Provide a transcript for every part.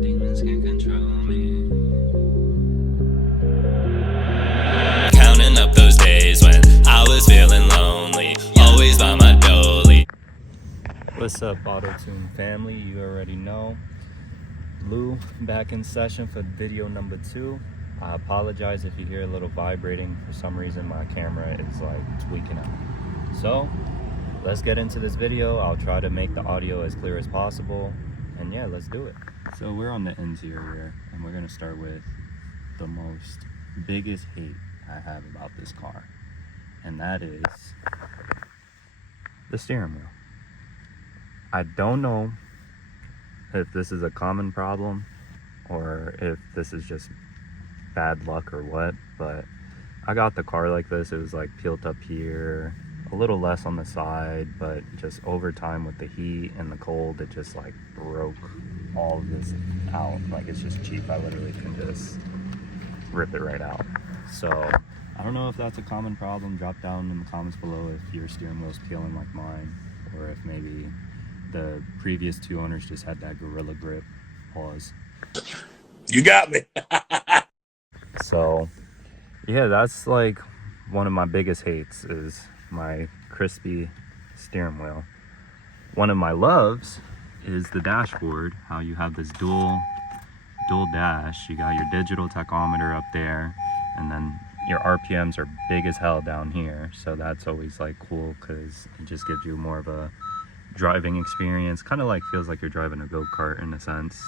Demons can control me. Counting up those days when I was feeling lonely, always by my dolly. What's up, Auto-Tune family? You already know. Lou back in session for video number 2. I apologize if you hear a little vibrating. For some reason my camera is like tweaking out. So let's get into this video. I'll try to make the audio as clear as possible, and yeah, let's do it. So we're on the interior, and we're gonna start with the biggest hate I have about this car, and that is the steering wheel. I don't know if this is a common problem or if this is just bad luck or what, but I got the car like this. It was like peeled up here, a little less on the side, but just over time with the heat and the cold, it just like broke all of this out. Like, it's just cheap. I literally can just rip it right out. So I don't know if that's a common problem. Drop down in the comments below if your steering wheel's peeling like mine, or if maybe the previous 2 owners just had that Gorilla Grip. Pause. You got me. So yeah, that's like one of my biggest hates, is my crispy steering wheel. One of my loves is the dashboard, how you have this dual dash. You got your digital tachometer up there, and then your RPMs are big as hell down here. So that's always like cool, because it just gives you more of a driving experience. Kind of like feels like you're driving a go-kart in a sense.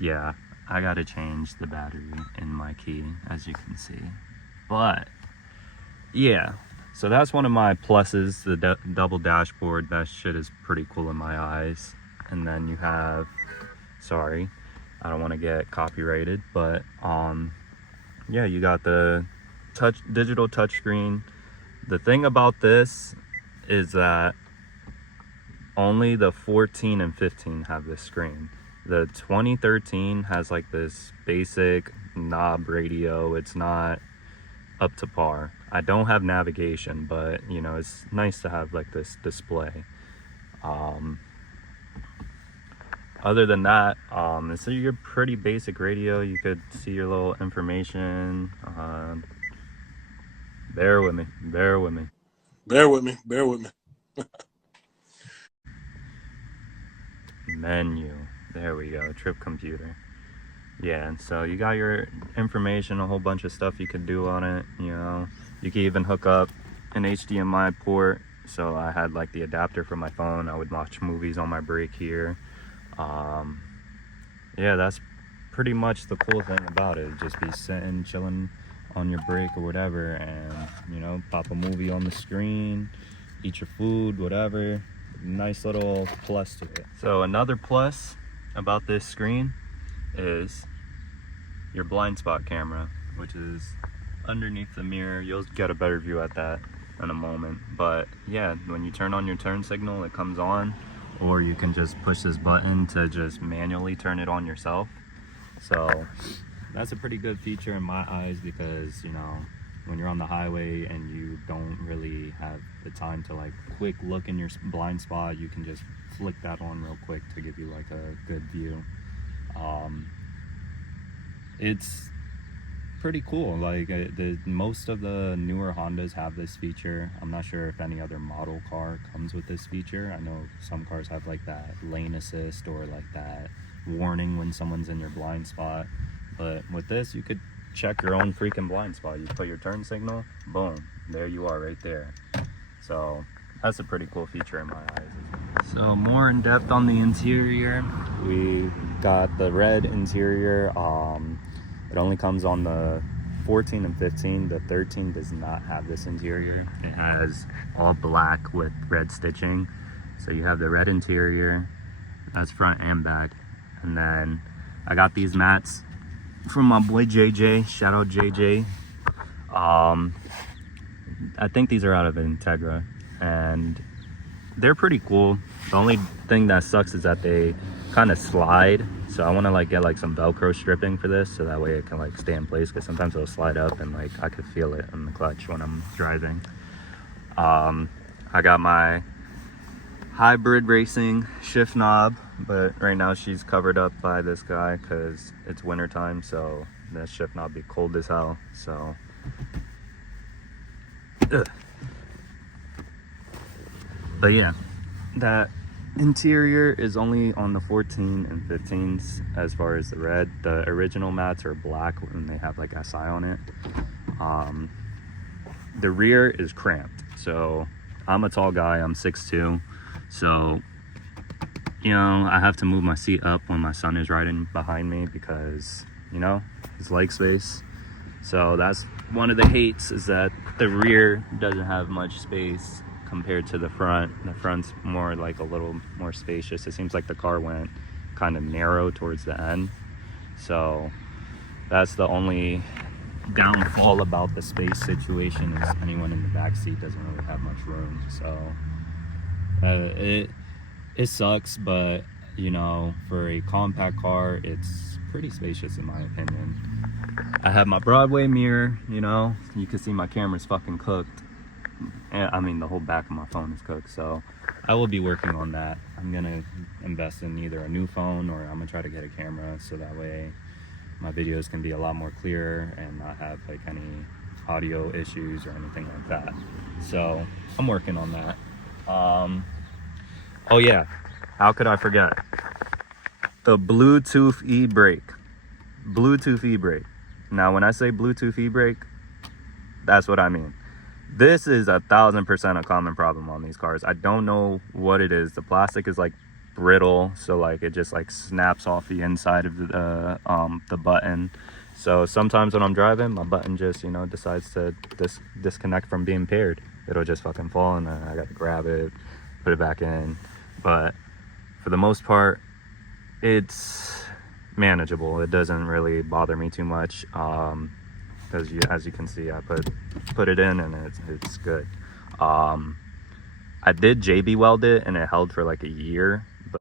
Yeah, I gotta change the battery in my key, as you can see. But yeah, so that's one of my pluses, the double dashboard. That shit is pretty cool in my eyes. And then you have, sorry, I don't want to get copyrighted, but yeah, you got the digital touchscreen. The thing about this is that only the 14 and 15 have this screen. The 2013 has like this basic knob radio. It's not up to par. I don't have navigation, but you know, it's nice to have like this display. Other than that, it's your pretty basic radio. You could see your little information. Bear with me. Menu. There we go. Trip computer. Yeah, and so you got your information, a whole bunch of stuff you could do on it. You know, you can even hook up an HDMI port. So I had like the adapter for my phone. I would watch movies on my break here. Yeah, that's pretty much the cool thing about it. Just be sitting, chilling on your break or whatever, and you know, pop a movie on the screen, eat your food, whatever. Nice little plus to it. So another plus about this screen is your blind spot camera, which is underneath the mirror. You'll get a better view at that in a moment. But yeah, when you turn on your turn signal, it comes on, or you can just push this button to just manually turn it on yourself. So that's a pretty good feature in my eyes, because you know, when you're on the highway and you don't really have the time to like quick look in your blind spot, you can just flick that on real quick to give you like a good view. It's pretty cool. Like most of the newer Hondas have this feature. I'm not sure if any other model car comes with this feature. I know some cars have like that lane assist or like that warning when someone's in your blind spot, but with this you could check your own freaking blind spot. You put your turn signal, boom, there you are right there. So that's a pretty cool feature in my eyes. So more in depth on the interior, we got the red interior. It only comes on the 14 and 15. The 13 does not have this interior. It has all black with red stitching. So you have the red interior, that's front and back. And then I got these mats from my boy JJ, shout out JJ. I think these are out of Integra, and they're pretty cool. The only thing that sucks is that they kind of slide, so I want to like get like some Velcro stripping for this, so that way it can like stay in place, because sometimes it'll slide up and like I could feel it in the clutch when I'm driving. I got my hybrid racing shift knob, but right now she's covered up by this guy because it's winter time, so the shift knob be cold as hell. So ugh. But yeah, that interior is only on the 14 and 15s as far as the red. The original mats are black and they have like SI on it. The rear is cramped, so I'm a tall guy, I'm 6'2", so you know I have to move my seat up when my son is riding behind me because you know his leg space. So that's one of the hates, is that the rear doesn't have much space compared to the front. The front's more like a little more spacious. It seems like the car went kind of narrow towards the end, so that's the only downfall about the space situation, is anyone in the back seat doesn't really have much room. So it sucks, but you know, for a compact car it's pretty spacious in my opinion. I have my Broadway mirror, you know, you can see my camera's fucking cooked. I mean, the whole back of my phone is cooked, so I will be working on that. I'm gonna invest in either a new phone, or I'm gonna try to get a camera, so that way my videos can be a lot more clearer and not have like any audio issues or anything like that. So I'm working on that. Oh yeah, how could I forget? The Bluetooth e-brake. Bluetooth e-brake. Now when I say Bluetooth e-brake, that's what I mean. This is 1000% a common problem on these cars. I don't know what it is. The plastic is like brittle, so like it just like snaps off the inside of the button. So sometimes when I'm driving, my button just, you know, decides to disconnect from being paired. It'll just fucking fall, and then I got to grab it, put it back in. But for the most part, it's manageable. It doesn't really bother me too much. As you can see, I put it in and it's good. I did JB weld it and it held for like a year, but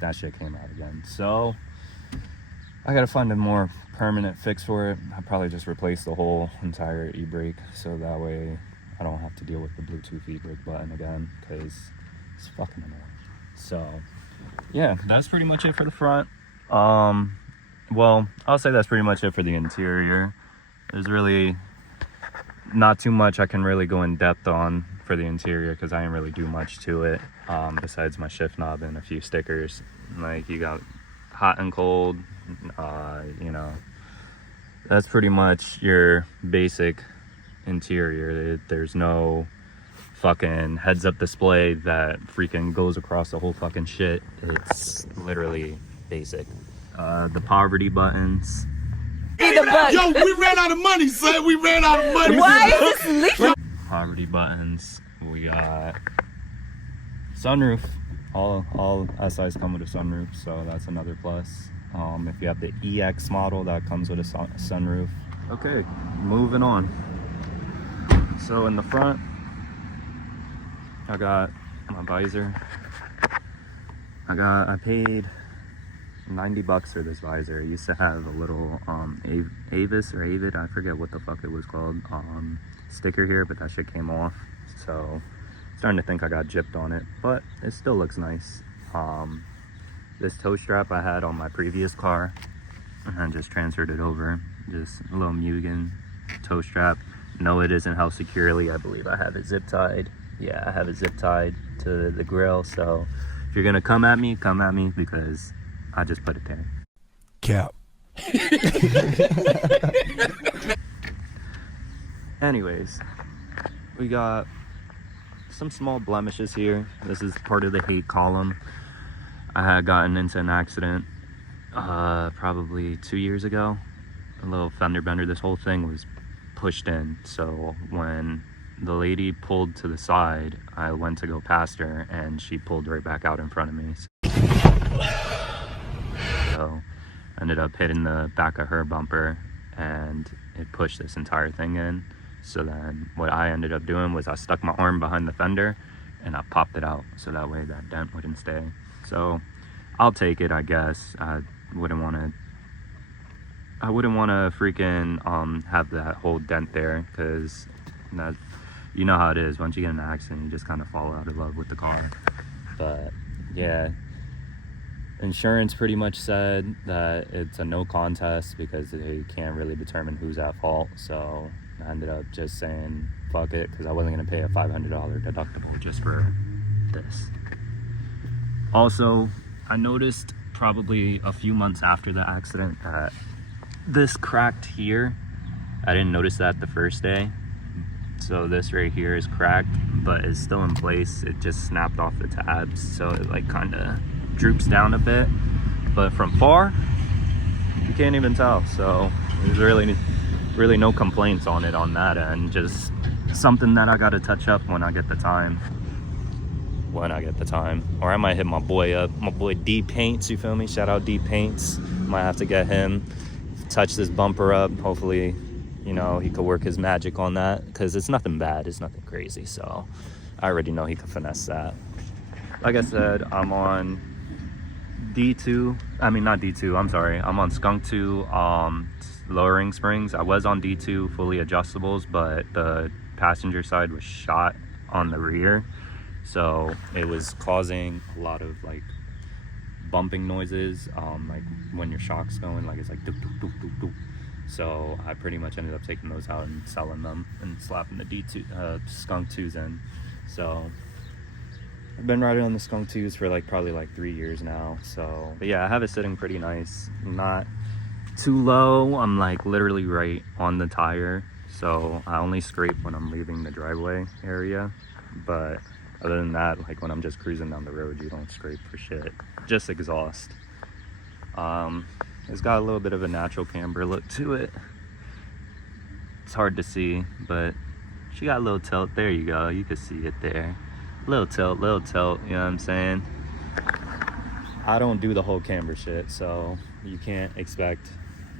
that shit came out again. So I gotta find a more permanent fix for it. I'll probably just replace the whole entire e-brake, so that way I don't have to deal with the Bluetooth e-brake button again, because it's fucking annoying. So yeah, that's pretty much it for the front. Well, I'll say that's pretty much it for the interior. There's really not too much I can really go in depth on for the interior, because I didn't really do much to it, besides my shift knob and a few stickers. Like, you got hot and cold, you know, that's pretty much your basic interior. There's no fucking heads-up display that freaking goes across the whole fucking shit. It's literally basic. The poverty buttons. Yo, we ran out of money, son. We ran out of money. Why is this leaf? Poverty buttons. We got sunroof. All SIs come with a sunroof, so that's another plus. If you have the EX model, that comes with a sunroof. Okay, moving on. So in the front, I got my visor. I paid $90 for this visor. It used to have a little Avis or Avid, I forget what the fuck it was called, sticker here, but that shit came off. So starting to think I got gypped on it, but it still looks nice. This toe strap I had on my previous car, and I just transferred it over. Just a little Mugen toe strap. No, it isn't held securely. I believe I have it zip tied. Yeah, I have it zip tied to the grill. So if you're gonna come at me, because I just put it there. Cap. Anyways, we got some small blemishes here. This is part of the hate column. I had gotten into an accident probably 2 years ago. A little fender bender. This whole thing was pushed in. So when the lady pulled to the side, I went to go past her and she pulled right back out in front of me. So ended up hitting the back of her bumper, and it pushed this entire thing in. So then what I ended up doing was I stuck my arm behind the fender and I popped it out so that way that dent wouldn't stay. So I'll take it, I guess. I wouldn't want to freaking have that whole dent there, because that, you know how it is. Once you get in an accident, you just kind of fall out of love with the car. But yeah, insurance pretty much said that it's a no contest because they can't really determine who's at fault. So I ended up just saying fuck it, because I wasn't going to pay a $500 deductible just for this. Also, I noticed probably a few months after the accident that this cracked here. I didn't notice that the first day. So this right here is cracked, but it's still in place. It just snapped off the tabs, so it like kind of droops down a bit. But from far, you can't even tell. So there's really no complaints on it on that end. Just something that I got to touch up when I get the time. Or I might hit my boy up, my boy D Paints, you feel me? Shout out D Paints. Might have to get him, touch this bumper up. Hopefully, you know, he could work his magic on that, because it's nothing bad, it's nothing crazy. So I already know he could finesse that. Like I said, I'm on I'm on Skunk 2 lowering springs. I was on D2 fully adjustables, but the passenger side was shot on the rear, so it was causing a lot of like bumping noises, like when your shock's going, like it's like doop, doop, doop, doop, doop. So I pretty much ended up taking those out and selling them and slapping the D2 Skunk 2s in. So I've been riding on the Skunk 2s for like probably like 3 years now. So, but yeah, I have it sitting pretty nice, not too low. I'm like literally right on the tire, so I only scrape when I'm leaving the driveway area. But other than that, like when I'm just cruising down the road, you don't scrape for shit, just exhaust. It's got a little bit of a natural camber look to it. It's hard to see, but she got a little tilt. There you go, you can see it there. Little tilt, you know what I'm saying? I don't do the whole camber shit, so you can't expect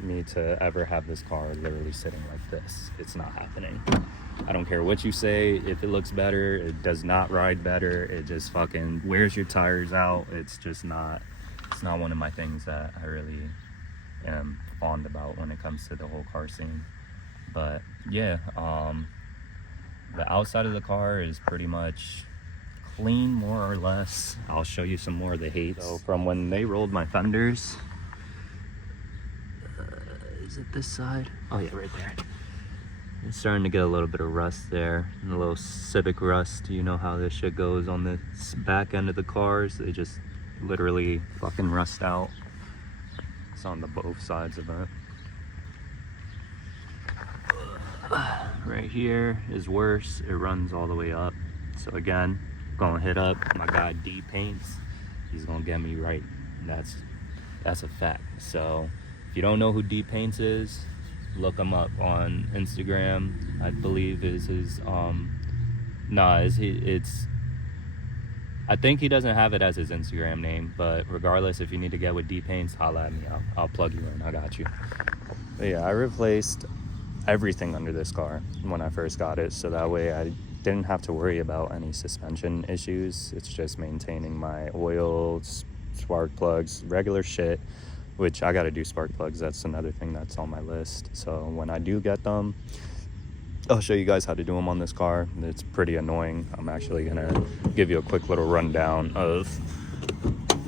me to ever have this car literally sitting like this. It's not happening. I don't care what you say. If it looks better, it does not ride better. It just fucking wears your tires out. It's just not, it's not one of my things that I really am fond about when it comes to the whole car scene. But yeah, the outside of the car is pretty much clean, more or less. I'll show you some more of the hates. So from when they rolled my fenders, is it this side? Oh yeah, right there. It's starting to get a little bit of rust there, and a little Civic rust. You know how this shit goes on the back end of the cars. They just literally fucking rust out. It's on the both sides of it. Right here is worse. It runs all the way up. So again, gonna hit up my guy D Paints. He's gonna get me right. That's a fact. So if you don't know who D Paints is, look him up on Instagram. I believe is his I think he doesn't have it as his Instagram name, but regardless, if you need to get with D Paints, holla at me. I'll plug you in. I got you. But yeah, I replaced everything under this car when I first got it, so that way I didn't have to worry about any suspension issues. It's just maintaining my oils, spark plugs, regular shit, which I gotta do spark plugs. That's another thing that's on my list. So when I do get them, I'll show you guys how to do them on this car. It's pretty annoying. I'm actually gonna give you a quick little rundown of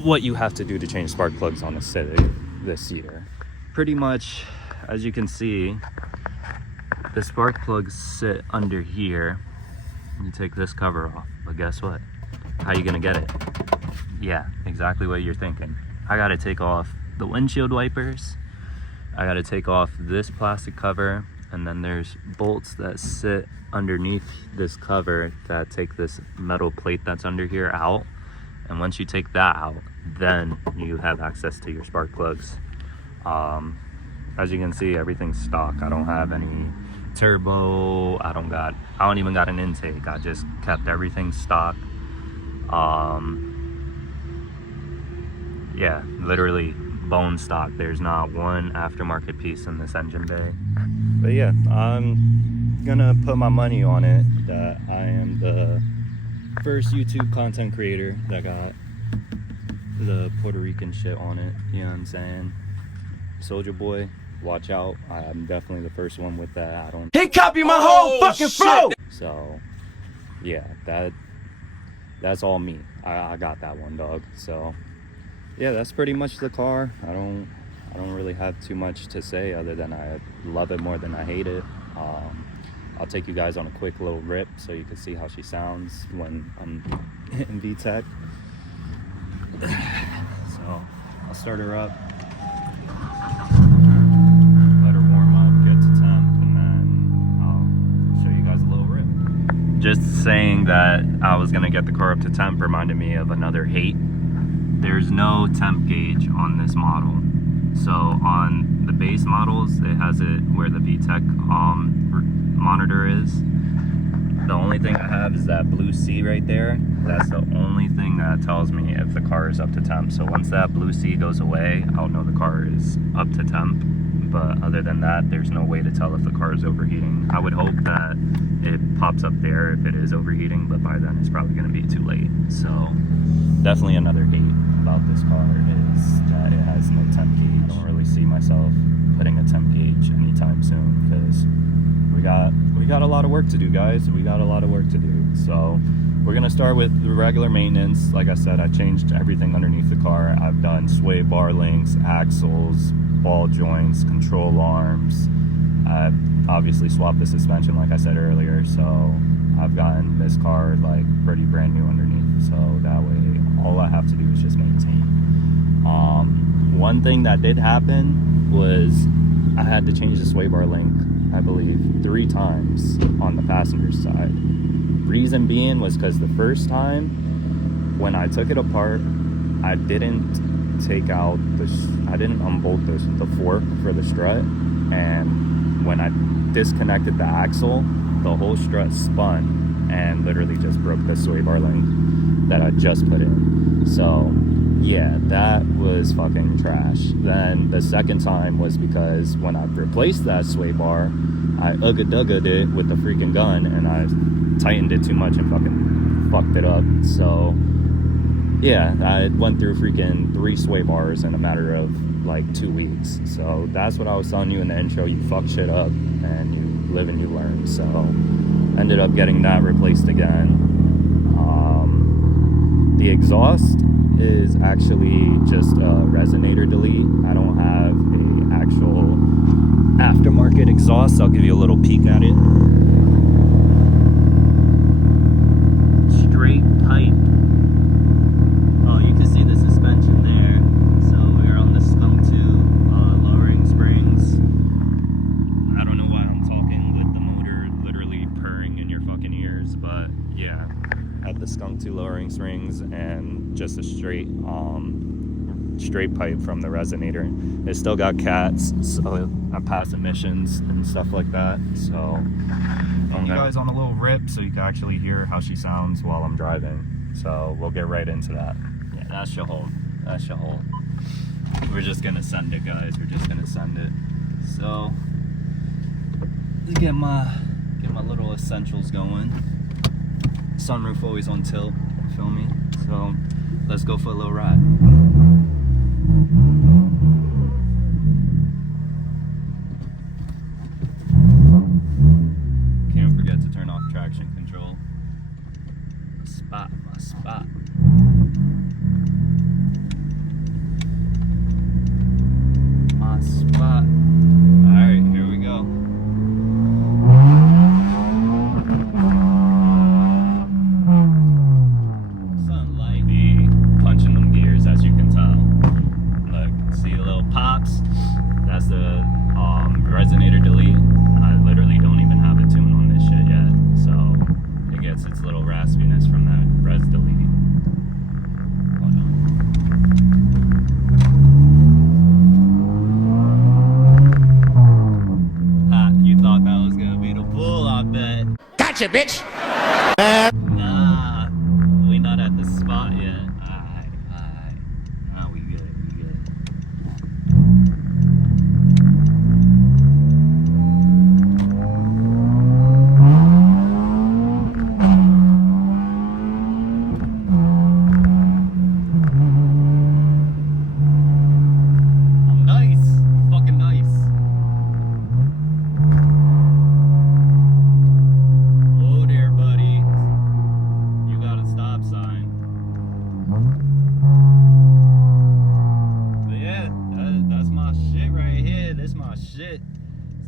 what you have to do to change spark plugs on a Civic this year. Pretty much, as you can see, the spark plugs sit under here. You take this cover off, but guess what? How you gonna get it? Yeah, exactly what you're thinking. I gotta take off the windshield wipers. I gotta take off this plastic cover, and then there's bolts that sit underneath this cover that take this metal plate that's under here out. And once you take that out, then you have access to your spark plugs. As you can see, everything's stock. I don't have any turbo. I don't even got an intake. I just kept everything stock. Yeah, literally bone stock. There's not one aftermarket piece in this engine bay. But yeah, I'm gonna put my money on it that I am the first YouTube content creator that got the Puerto Rican shit on it. You know what I'm saying? Soldier Boy, watch out. I'm definitely the first one with that. I don't. He copied my whole fucking flow. So yeah, that's all me. I got that one, dog. So yeah, that's pretty much the car. I don't really have too much to say other than I love it more than I hate it. I'll take you guys on a quick little rip so you can see how she sounds when I'm in VTEC. So I'll start her up, let her warm up, get to temp, and then I'll show you guys a little rip. Just saying that I was gonna get the car up to temp reminded me of another hate. There's no temp gauge on this model. So on the base models, it has it where the VTEC monitor is. The only thing I have is that blue C right there. That's the only thing that tells me if the car is up to temp. So once that blue C goes away, I'll know the car is up to temp. But other than that, there's no way to tell if the car is overheating. I would hope that it pops up there if it is overheating, but by then it's probably gonna be too late. So definitely another hate about this car is that it has no temp gauge. I don't really see myself putting a temp gauge anytime soon because we got a lot of work to do, guys. We got a lot of work to do. So we're gonna start with the regular maintenance. Like I said, I changed everything underneath the car. I've done sway bar links, axles, ball joints, control arms. I've obviously swapped the suspension like I said earlier, so I've gotten this car like pretty brand new underneath, so that way all I have to do is just maintain. One thing that did happen was I had to change the sway bar link, I believe 3 times on the passenger side. Reason being was because the first time when I took it apart, I didn't take out I didn't unbolt the fork for the strut, and when I disconnected the axle, the whole strut spun and literally just broke the sway bar link that I just put in. So yeah, that was fucking trash. Then the second time was because when I replaced that sway bar, I ugga-dugga'd it with the freaking gun and I tightened it too much and fucking fucked it up. So yeah, I went through freaking 3 sway bars in a matter of like 2 weeks. So that's what I was telling you in the intro. You fuck shit up and you live and you learn. So ended up getting that replaced again. The exhaust is actually just a resonator delete. I don't have a actual aftermarket exhaust. I'll give you a little peek at it. Straight pipe. Oh, you can see the suspension there. So we're on the Skunk 2 lowering springs. I don't know why I'm talking with the motor literally purring in your fucking ears, but yeah. Had the Skunk 2 lowering springs and just a straight pipe from the resonator. It still got cats, so I pass emissions and stuff like that. So you guys on a little rip so you can actually hear how she sounds while I'm driving. So we'll get right into that. Yeah, that's your hole. That's your hole. We're just gonna send it, guys. We're just gonna send it. So let's get my little essentials going. Sunroof always on tilt, feel me? So let's go for a little ride. Can't forget to turn off traction control. My spot. My spot. Alright, here we go. Resonator delete. I literally don't even have a tune on this shit yet, so it gets its little raspiness from that res delete. Hold on. You thought that was gonna be the bull, I bet. Gotcha, bitch. Nah, we not at the spot yet. Alright. Nah, we good. this my shit.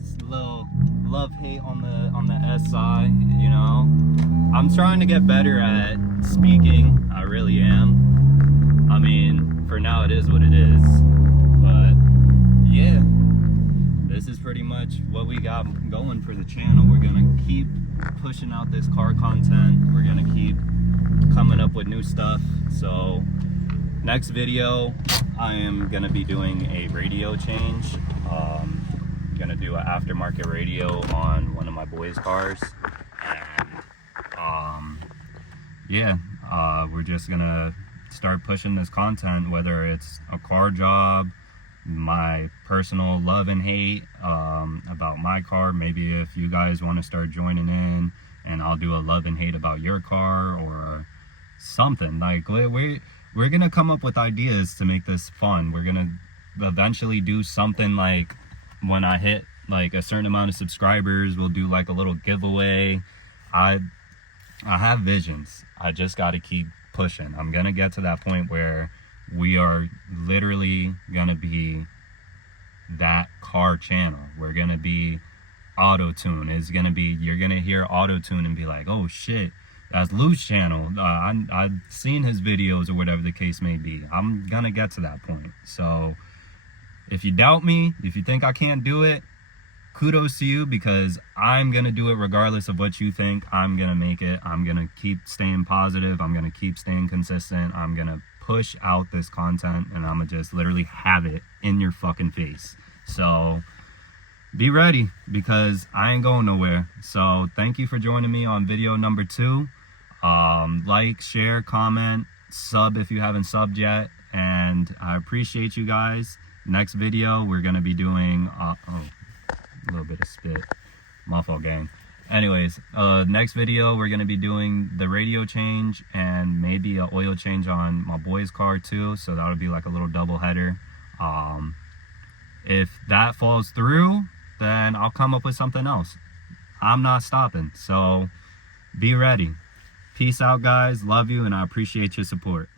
It's a little love-hate on the SI, you know. I'm trying to get better at speaking. I really am. I mean, for now it is what it is. But yeah, this is pretty much what we got going for the channel. We're gonna keep pushing out this car content. We're gonna keep coming up with new stuff. So next video, I am gonna be doing a radio change. Gonna do an aftermarket radio on one of my boys' cars, and yeah, we're just gonna start pushing this content, whether it's a car job, my personal love and hate about my car. Maybe if you guys want to start joining in, and I'll do a love and hate about your car or something. Like, we're gonna come up with ideas to make this fun. We're gonna eventually do something like, when I hit like a certain amount of subscribers, we'll do like a little giveaway. I have visions. I just got to keep pushing. I'm gonna get to that point where we are literally gonna be that car channel. We're gonna be auto-tune. It's gonna be, you're gonna hear auto-tune and be like, oh shit, that's Lou's channel. I've seen his videos, or whatever the case may be. I'm gonna get to that point. So if you doubt me, if you think I can't do it, kudos to you, because I'm gonna do it regardless of what you think. I'm gonna make it. I'm gonna keep staying positive. I'm gonna keep staying consistent. I'm gonna push out this content, and I'm gonna just literally have it in your fucking face. So be ready, because I ain't going nowhere. So thank you for joining me on video number 2. Like, share, comment, sub if you haven't subbed yet, and I appreciate you guys. Next video, we're gonna be doing oh, a little bit of spit, my fault, gang. Anyways, next video, we're gonna be doing the radio change and maybe an oil change on my boy's car too. So that'll be like a little double header. If that falls through, then I'll come up with something else. I'm not stopping, so be ready. Peace out, guys. Love you, and I appreciate your support.